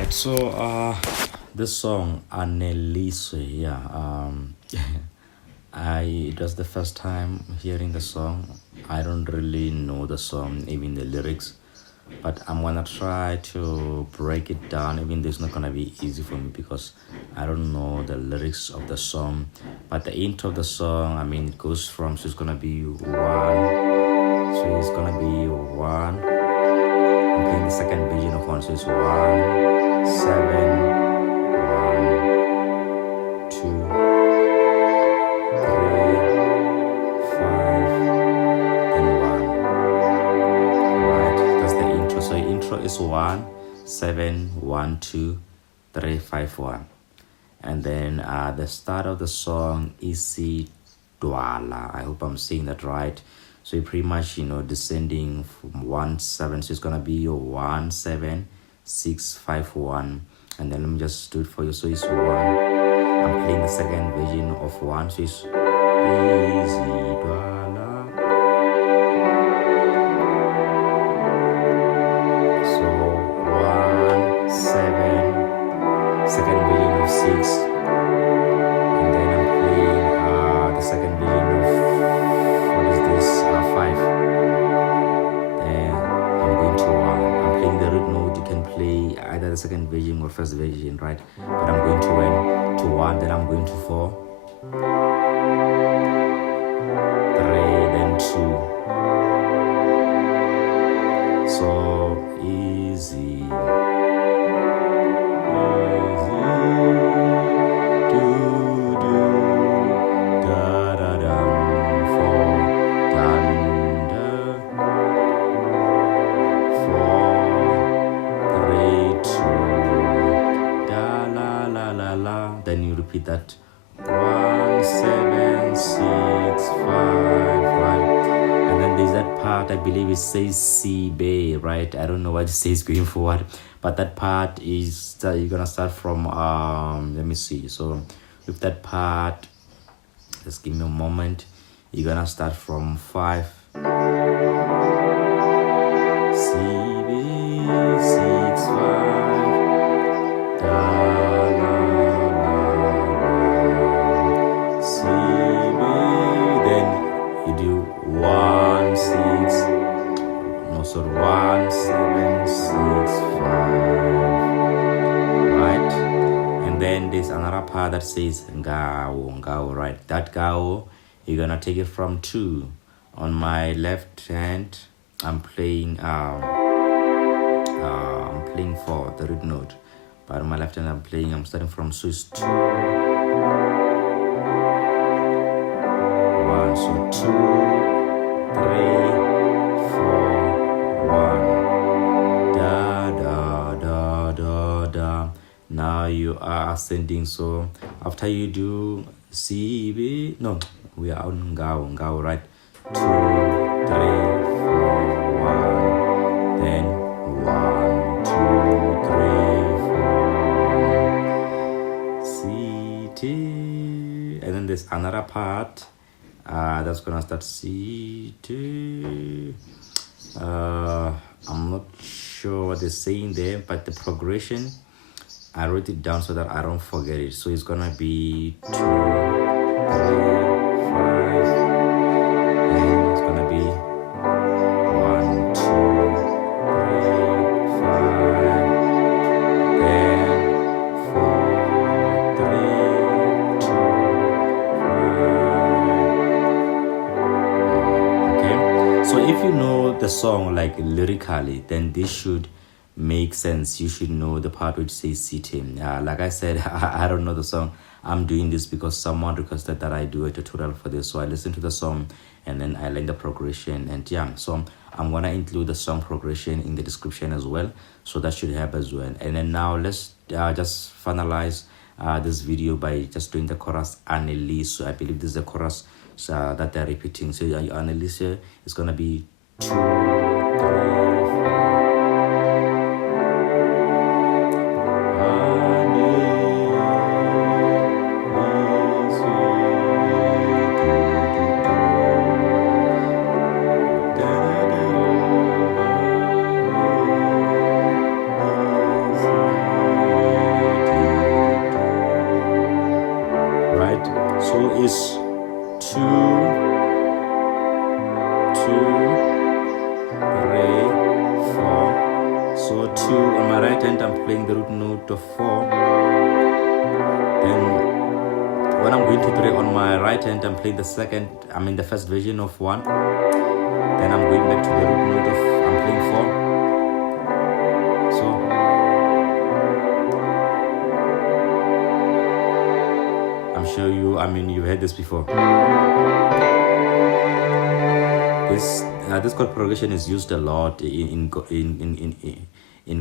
Right, so this song Aneliswe, it was the first time hearing the song. I don't really know the song, even the lyrics, but I'm gonna try to break it down. Even though it's not gonna be easy for me because I don't know the lyrics of the song. But the intro of the song, I mean, it goes from, so it's gonna be one, so it's gonna be one. I'm playing the second version of one, so it's 1, 7, 1, 2, 3, 5, and 1. Right, that's the intro. So the intro is 1, 7, 1, 2, 3, 5, 1. And then the start of the song is Isidwala. I hope I'm saying that right. So you pretty much, descending from 1, 7. So it's gonna be your 1, 7, 6, 5, 1. And then let me just do it for you. So it's 1. I'm playing the second version of 1. So it's Isidwala. So 1, 7, second version of 6. And then I'm playing the second version of 5. Then I'm going to 1. I'm playing the root note. You can play either the second version or first version, right? But I'm going to 1. Then I'm going to 4, 3, then 2. So easy. Then you repeat that 1, 7, 6, 5, 1. And then there's that part, I believe it says Sibe, right? I don't know what it says going forward, but that part is you're gonna start from let me see. So with that part, just give me a moment. You're gonna start from 5. Sibe, 6, 5. You do 1, 6, no, so 1, 7, 6, 5, right? And then there's another part that says Ngawo, right? That Ngawo, you're gonna take it from 2. On my left hand, I'm playing 4, the root note. But on my left hand, I'm starting from, so it's 2. So 2, 3, 4, 1. Da da da da da. Now you are ascending. So after you do Sibe, no, we are on Ngawo, right? 2, 3, 4, 1. Then 1, 2, 3, 4. Sithe. And then there's another part. That's gonna start Sithe. I'm not sure what they're saying there, but the progression, I wrote it down so that I don't forget it. So it's gonna be 2, 3, 5, and it's gonna be 1, 2, 3, 5, then 4, 3, 2, 5. So if you know the song like lyrically, then this should make sense. You should know the part which says Sithe. Like I said, I don't know the song. I'm doing this because someone requested that I do a tutorial for this. So I listened to the song and then I learned the progression. And so I'm gonna include the song progression in the description as well. So that should help as well. And then now let's just finalize this video by just doing the chorus Aneliswe. So I believe this is the chorus that they're repeating. So Aneliswe is gonna be 2, 3, 4. is 2, 2, 3, 4. So 2 on my right hand, I'm playing the root note of 4. Then when I'm going to 3 on my right hand, I'm playing the first version of 1. Then I'm going back to the root note of, I'm playing 4. So I'm sure you've heard this before. This chord progression is used a lot in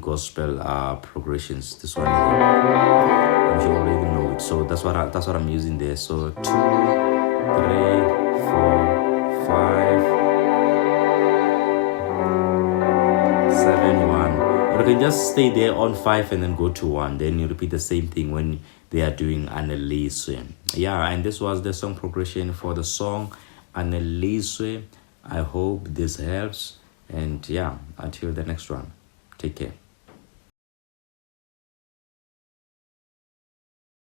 gospel progressions. This one here, I'm sure you already know it. So that's what I'm using there. So 2, 3, 4, 5, 7, 1. Or you can just stay there on 5 and then go to 1. Then you repeat the same thing when they are doing Aneliswe. Yeah, and this was the song progression for the song Aneliswe. I hope this helps. And yeah, until the next one, take care.